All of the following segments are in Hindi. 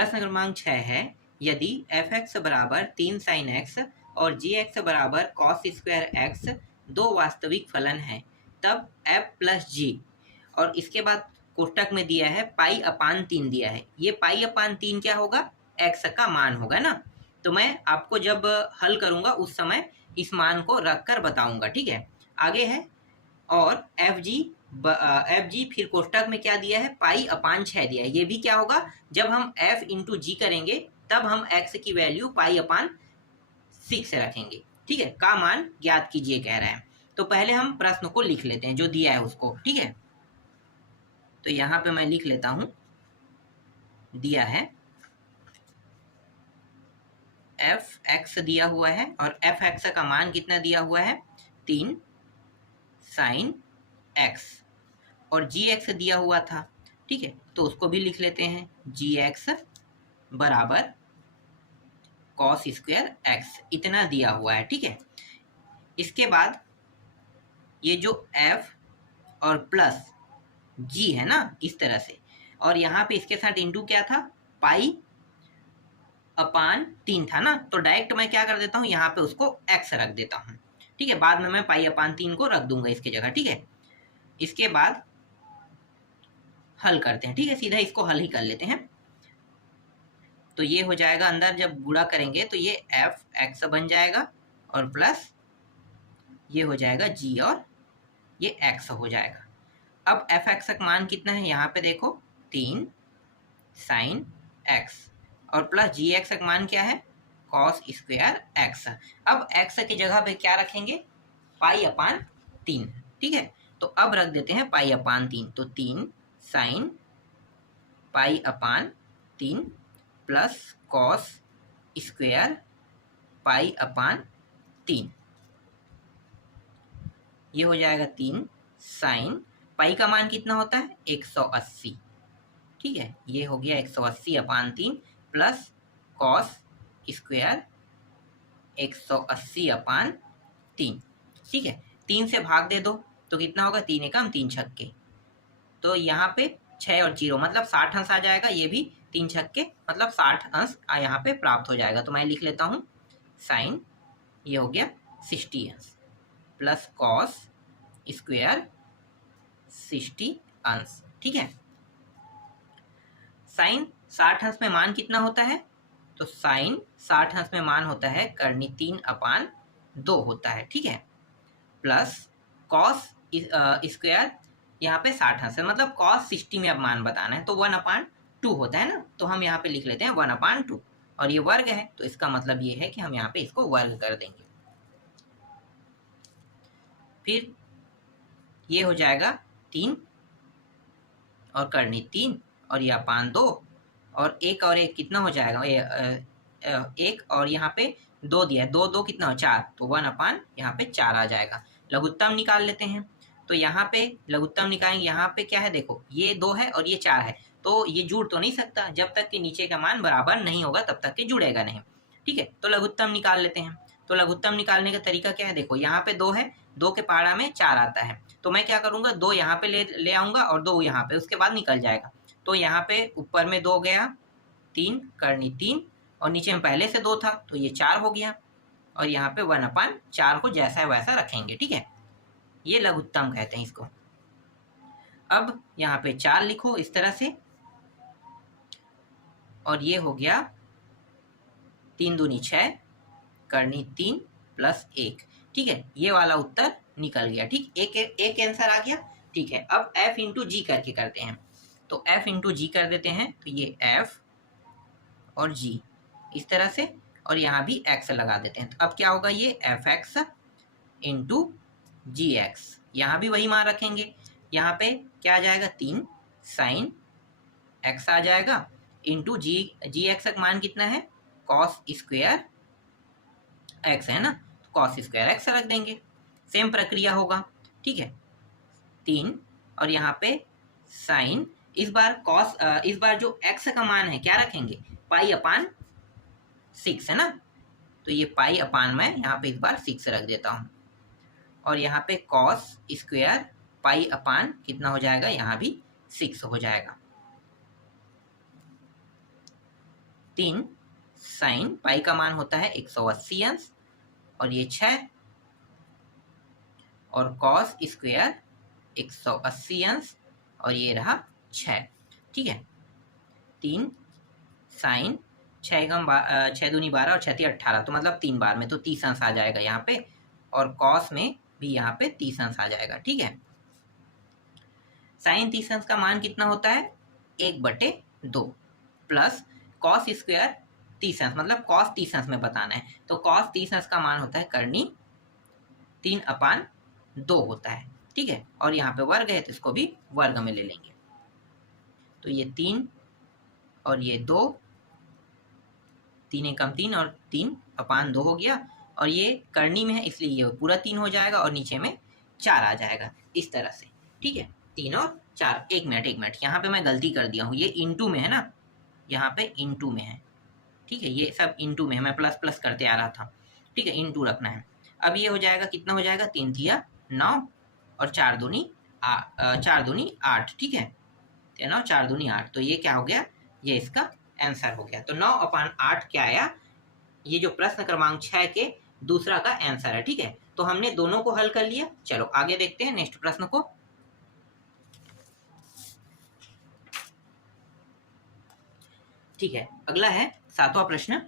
प्रश्न क्रमांक 6 है, यदि एफ एक्स बराबर 3 साइन एक्स और जी एक्स बराबर कॉस स्क्वायर एक्स दो वास्तविक फलन है, तब एफ प्लस जी और इसके बाद कोष्टक में दिया है पाई अपान 3 दिया है। ये पाई अपान 3 क्या होगा? एक्स का मान होगा ना। तो मैं आपको जब हल करूंगा उस समय इस मान को रख कर बताऊंगा, ठीक है। आगे है, और एफ जी फिर कोष्टक में क्या दिया है? पाई अपान 6 दिया है। ये भी क्या होगा? जब हम एफ इंटू जी करेंगे तब हम एक्स की वैल्यू पाई अपान 6 रखेंगे, ठीक है। का मान ज्ञात कीजिए कह रहा है। तो पहले हम प्रश्न को लिख लेते हैं जो दिया है उसको, ठीक है। तो यहां पे मैं लिख लेता हूं, दिया है एफ एक्स दिया हुआ है और एफ एक्स का मान कितना दिया हुआ है? 3 साइन एक्स, और जी एक्स दिया हुआ था, ठीक है। तो उसको भी लिख लेते हैं, जी एक्स बराबर कॉस स्क्वायर एक्स, इतना दिया हुआ है, ठीक है। इसके बाद ये जो एफ और प्लस जी है ना, इस तरह से, और यहाँ पे इसके साथ इंटू क्या था? पाई अपान 3 था ना। तो डायरेक्ट मैं क्या कर देता हूँ, यहाँ पे उसको एक्स रख देता हूँ, ठीक है। बाद में मैं पाई अपान 3 को रख दूंगा इसकी जगह, ठीक है। इसके बाद हल करते हैं, ठीक है। सीधा इसको हल ही कर लेते हैं। तो ये हो जाएगा, अंदर जब गुणा करेंगे तो ये एफ एक्स बन जाएगा और प्लस ये हो जाएगा जी और ये एक्स हो जाएगा। अब एफ एक्स का मान कितना है? यहाँ पे देखो 3 साइन एक्स और प्लस जी एक्स का मान क्या है? Cos square x. अब एक्स की जगह पे क्या रखेंगे? पाई अपान 3, ठीक है। तो अब रख देते हैं पाई अपान 3। तो 3 साइन पाई अपान 3 प्लस कॉस स्क्वायर पाई अपान 3, ये हो जाएगा 3 साइन पाई का मान कितना होता है? 180, ठीक है। ये हो गया 180 अपान 3 प्लस कॉस स्क्वायर 180 अपान 3, ठीक है। 3 से भाग दे दो तो कितना होगा? 3 एकम 3 छक्के, तो यहाँ पे 6 और 0 मतलब 60 अंश आ जाएगा। ये भी 3 छक्के मतलब 60 अंश यहाँ पे प्राप्त हो जाएगा। तो मैं लिख लेता हूँ साइन, ये हो गया 60 अंश प्लस कॉस स्क्वायर 60 अंश, ठीक है। साइन 60 अंश में मान कितना होता है? तो साइन 60 अंश में मान होता है करनी 3 अपान 2 होता है, ठीक है। प्लस कॉस स्क्वायर यहाँ पे 60 अंश है, मतलब कॉस 60 में अब मान बताना है तो 1 अपान 2 होता है ना। तो हम यहाँ पे लिख लेते हैं 1 अपान 2, और ये वर्ग है तो इसका मतलब ये है कि हम यहाँ पे इसको वर्ग कर देंगे। फिर ये हो जाएगा 3 और करनी 3 और ये अपान 2 और एक और एक कितना हो जाएगा? एक और यहाँ पे 2 दिया है, 2 2 कितना हो? 4, तो 1 अपान यहाँ पे 4 आ जाएगा। लघुत्तम निकाल लेते हैं। तो यहाँ पे लघुत्तम निकालेंगे, यहाँ पे क्या है? देखो ये 2 है और ये 4 है, तो ये जुड़ तो नहीं सकता। जब तक कि नीचे का मान बराबर नहीं होगा तब तक कि जुड़ेगा नहीं, ठीक है। तो लघुत्तम निकाल लेते हैं। तो लघुत्तम निकालने का तरीका क्या है? देखो यहाँ पे 2 है, 2 के पहाड़ा में 4 आता है, तो मैं क्या करूँगा? 2 यहाँ पे ले आऊँगा और 2 यहाँ पे, उसके बाद निकल जाएगा। तो यहाँ पे ऊपर में 2 गया, 3 करनी 3 और नीचे में पहले से 2 था तो ये 4 हो गया, और यहाँ पे 1 अपान 4 को जैसा है वैसा रखेंगे, ठीक है। ये लघुत्तम कहते हैं इसको। अब यहाँ पे 4 लिखो इस तरह से, और ये हो गया 3 दूनी 6 करनी 3 प्लस 1, ठीक है। ये वाला उत्तर निकल गया, ठीक। एक आंसर आ गया, ठीक है। अब f इंटू जी करके करते हैं। तो f इंटू जी कर देते हैं, तो ये f और g इस तरह से, और यहाँ भी x लगा देते हैं। तो अब क्या होगा? ये एफ एक्स इंटू जी एक्स, यहाँ भी वही मान रखेंगे। यहाँ पे क्या आ जाएगा? 3 साइन x आ जाएगा इंटू जी एक्स का मान कितना है? कॉस स्क्वायर x है ना, तो कॉस स्क्वायर x रख देंगे। सेम प्रक्रिया होगा, ठीक है। 3 और यहाँ पे साइन, इस बार जो x का मान है क्या रखेंगे? पाई अपान 6 है ना, तो ये पाई अपान मैं यहाँ पे इस बार 6 रख देता हूँ, और यहाँ पे कॉस स्क्वायर पाई अपान कितना हो जाएगा? यहाँ भी 6 हो जाएगा। 3 साइन पाई का मान होता है 180 अंश और ये 6 और कॉस स्क्वायर 180 अंश और ये रहा 6। ठीक है, 3 साइन 6 दूनी 12 और 6 18, तो मतलब 3 बार में तो 30 अंश आ जाएगा यहाँ पे, और कॉस में भी यहाँ पे 30 अंश आ जाएगा। ठीक है, साइन 30 अंश का मान कितना होता है 1/2 प्लस कॉस स्क्वायर 30 अंश, मतलब कॉस 30 अंश में बताना है, तो कॉस 30 अंश का मान होता है करनी 3/2 होता है। ठीक है, और यहाँ पे वर्ग है तो इसको भी वर्ग में ले लेंगे, तो ये 3 और ये 2, 3 एकम 3 और 3/2 हो गया, और ये करनी में है इसलिए ये पूरा 3 हो जाएगा और नीचे में 4 आ जाएगा इस तरह से। ठीक है, 3 और 4। एक मिनट, यहाँ पे मैं गलती कर दिया हूँ, ये इंटू में है ना, यहाँ पे इंटू में है। ठीक है, ये सब इंटू में है, मैं प्लस प्लस करते आ रहा था। ठीक है, इंटू रखना है। अब ये हो जाएगा, कितना हो जाएगा 3 तिया 9 और 4 दूनी 8। ठीक है, 9 4 दूनी 8, तो ये क्या हो गया, ये इसका आंसर हो गया। तो 9/8 क्या आया, ये जो प्रश्न क्रमांक 6 के दूसरा का आंसर है। ठीक है, तो हमने दोनों को हल कर लिया। चलो आगे देखते हैं नेक्स्ट प्रश्न को। ठीक है, अगला है 7वां प्रश्न,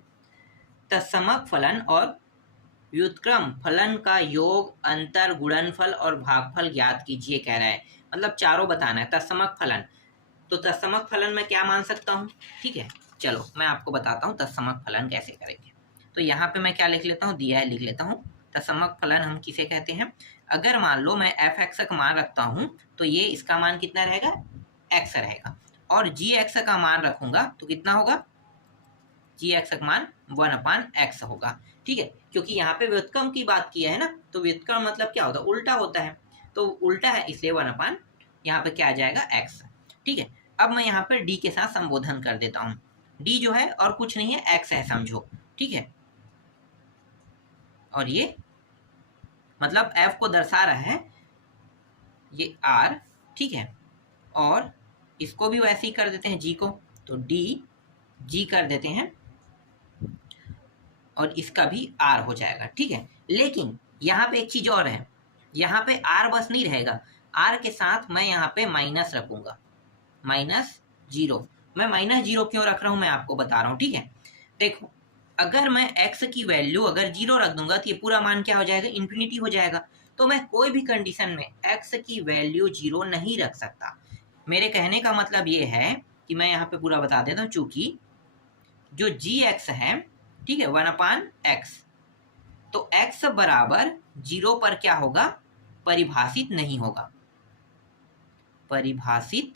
तत्समक फलन और व्युत्क्रम फलन का योग, अंतर, गुणनफल और भागफल ज्ञात कीजिए कह रहा है, मतलब चारों बताना है। तत्समक फलन, तो तत्समक फलन मैं क्या मान सकता हूँ। ठीक है, चलो मैं आपको बताता हूँ तत्समक फलन कैसे करेंगे। तो यहाँ पे मैं क्या लिख लेता हूँ, दिया है लिख लेता हूँ। तत्समक फलन हम किसे कहते हैं, अगर मान लो मैं f(x) का मान रखता हूँ तो ये इसका मान कितना रहेगा, x रहेगा, और g(x) का मान रखूंगा तो कितना होगा, g(x) का मान 1/x होगा। ठीक है, क्योंकि यहाँ पे व्युत्क्रम की बात किया है ना, तो व्युत्क्रम मतलब क्या होता है, उल्टा होता है, तो उल्टा है इसलिए 1/ यहाँ पे क्या आ जाएगा x। ठीक है, अब मैं यहाँ पे d के साथ संबोधन कर देता हूँ। d जो है और कुछ नहीं है, x है समझो। ठीक है, और ये मतलब f को दर्शा रहा है, ये r। ठीक है, और इसको भी वैसे ही कर देते हैं g को, तो g कर देते हैं और इसका भी r हो जाएगा। ठीक है, लेकिन यहाँ पे एक चीज और है, यहाँ पे r बस नहीं रहेगा, r के साथ मैं यहाँ पे माइनस रखूंगा, -0। मैं -0 क्यों रख रहा हूँ मैं आपको बता रहा हूँ। ठीक है, देखो अगर मैं x की वैल्यू अगर 0 रख दूंगा तो ये पूरा मान क्या हो जाएगा, इन्फिनिटी हो जाएगा। तो मैं कोई भी कंडीशन में x की वैल्यू 0 नहीं रख सकता। मेरे कहने का मतलब ये है कि मैं यहाँ पे पूरा बता देता हूँ, चूंकि जो gx है, ठीक है, 1/x, तो x बराबर 0 पर क्या होगा, परिभाषित नहीं होगा, परिभाषित,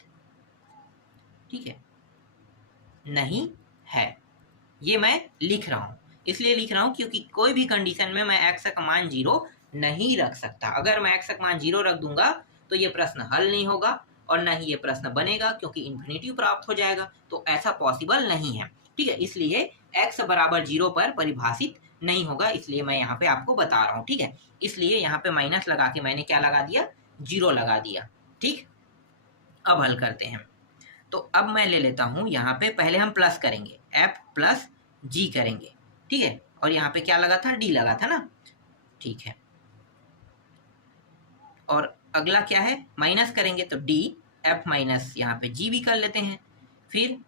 ठीक है, नहीं है। ये मैं लिख रहा हूँ, इसलिए लिख रहा हूँ क्योंकि कोई भी कंडीशन में मैं x का मान 0 नहीं रख सकता। अगर मैं x का मान 0 रख दूंगा तो ये प्रश्न हल नहीं होगा और ना ही ये प्रश्न बनेगा, क्योंकि इन्फिनिटी प्राप्त हो जाएगा, तो ऐसा पॉसिबल नहीं है। ठीक है, इसलिए x बराबर 0 पर परिभाषित नहीं होगा, इसलिए मैं यहाँ पे आपको बता रहा हूँ। ठीक है, इसलिए यहाँ पे माइनस लगा के मैंने क्या लगा दिया, 0 लगा दिया। ठीक, अब हल करते हैं। तो अब मैं ले लेता हूँ, यहाँ पे पहले हम प्लस करेंगे, f प्लस g करेंगे। ठीक है, और यहाँ पे क्या लगा था, d लगा था ना। ठीक है, और अगला क्या है, माइनस करेंगे, तो d f माइनस यहाँ पे g भी कर लेते हैं, फिर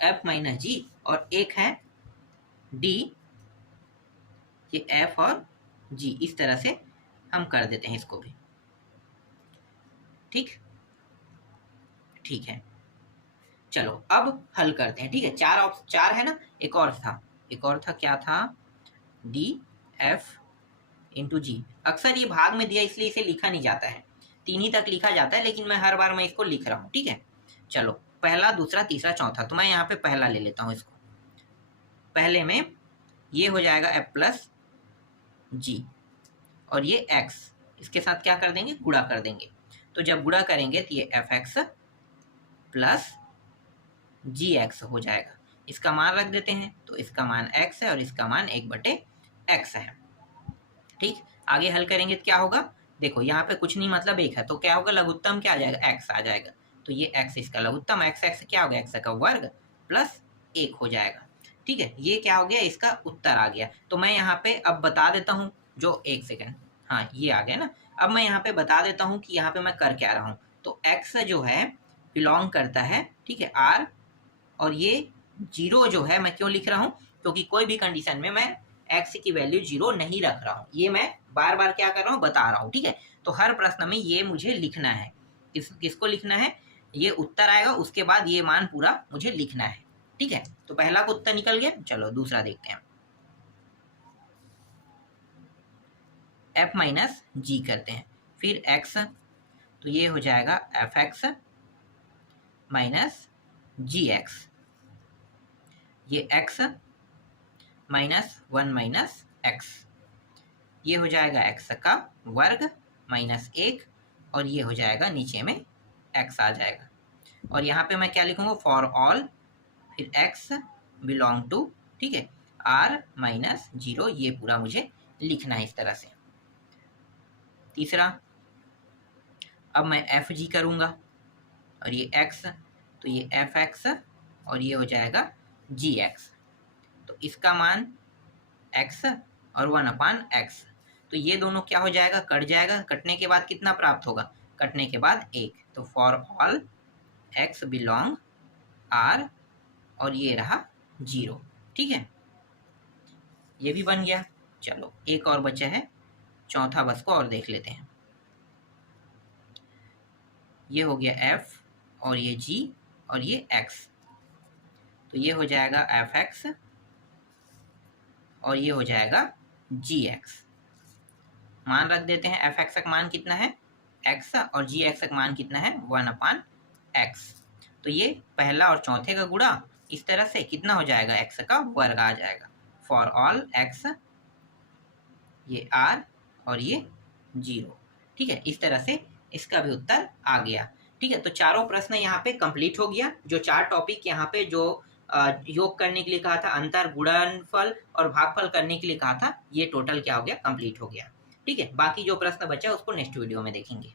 f माइनस g, और एक है d, ये f और g, इस तरह से हम कर देते हैं इसको भी। ठीक, ठीक है, चलो अब हल करते हैं। ठीक है, 4 है ना, एक और था, क्या था, d f इंटू जी। अक्सर ये भाग में दिया इसलिए इसे लिखा नहीं जाता है, 3 ही तक लिखा जाता है, लेकिन मैं हर बार मैं इसको लिख रहा हूँ। ठीक है, चलो पहला, दूसरा, तीसरा, चौथा, तो मैं यहाँ पे पहला ले लेता हूँ इसको। पहले में ये हो जाएगा f प्लस जी, और ये x, इसके साथ क्या कर देंगे, गुणा कर देंगे। तो जब गुणा करेंगे तो ये fx प्लस gx हो जाएगा। इसका मान रख देते हैं, तो इसका मान x है और इसका मान 1/x है। ठीक, आगे हल करेंगे तो क्या होगा, देखो यहाँ पे कुछ नहीं, मतलब 1 है, तो क्या होगा, लघुत्तम क्या आ जाएगा, x आ जाएगा। तो ये x इसका लघुत्तम, x क्या होगा, x का वर्ग प्लस 1 हो जाएगा। ठीक है, ये क्या हो गया, इसका उत्तर आ गया। तो मैं यहाँ पे अब बता देता हूँ, जो एक सेकेंड, हाँ ये आ गया ना। अब मैं यहाँ पे बता देता हूँ कि यहाँ पे मैं कर क्या रहा हूँ। तो x जो है बिलोंग करता है, ठीक है, r, और ये 0 जो है मैं क्यों लिख रहा हूँ, क्योंकि कोई भी कंडीशन में मैं x की वैल्यू 0 नहीं रख रहा हूँ। ये मैं बार बार क्या कर रहा हूँ, बता रहा हूँ। ठीक है, तो हर प्रश्न में ये मुझे लिखना है। किसको लिखना है, ये उत्तर आएगा, उसके बाद ये मान पूरा मुझे लिखना है। ठीक है, तो पहला का उत्तर निकल गया। चलो दूसरा देखते हैं। f माइनस जी करते हैं, फिर x, तो ये हो जाएगा एफ एक्स माइनस जी एक्स, ये x माइनस 1 माइनस एक्स, ये हो जाएगा x का वर्ग माइनस 1, और ये हो जाएगा नीचे में x आ जाएगा। और यहाँ पे मैं क्या लिखूंगा, फॉर ऑल, फिर x बिलोंग टू, ठीक है, r माइनस 0, ये पूरा मुझे लिखना है इस तरह से। तीसरा, अब मैं एफ जी करूँगा, और ये x, तो ये एफ एक्स, और ये हो जाएगा जी एक्स। तो इसका मान x और 1/x, तो ये दोनों क्या हो जाएगा, कट जाएगा। कटने के बाद कितना प्राप्त होगा, कटने के बाद 1। तो for all x belong r, और ये रहा 0। ठीक है, ये भी बन गया। चलो एक और बचा है, चौथा बस को और देख लेते हैं। ये हो गया f, और ये g, और ये x, तो ये हो जाएगा एफ एक्स, और ये हो जाएगा जी एक्स। मान रख देते हैं, एफ एक्स का मान कितना है x, और जी एक्स का मान कितना है 1/x। तो ये पहला और चौथे का गुणा इस तरह से कितना हो जाएगा, x का वर्ग आ जाएगा। फॉर ऑल x, ये r, और ये 0। ठीक है, इस तरह से इसका भी उत्तर आ गया। ठीक है, तो चारों प्रश्न यहाँ पे कंप्लीट हो गया। जो 4 टॉपिक यहाँ पे जो योग करने के लिए कहा था, अंतर, गुणनफल और भागफल करने के लिए कहा था, ये टोटल क्या हो गया, कंप्लीट हो गया। ठीक है, बाकी जो प्रश्न बचा उसको नेक्स्ट वीडियो में देखेंगे।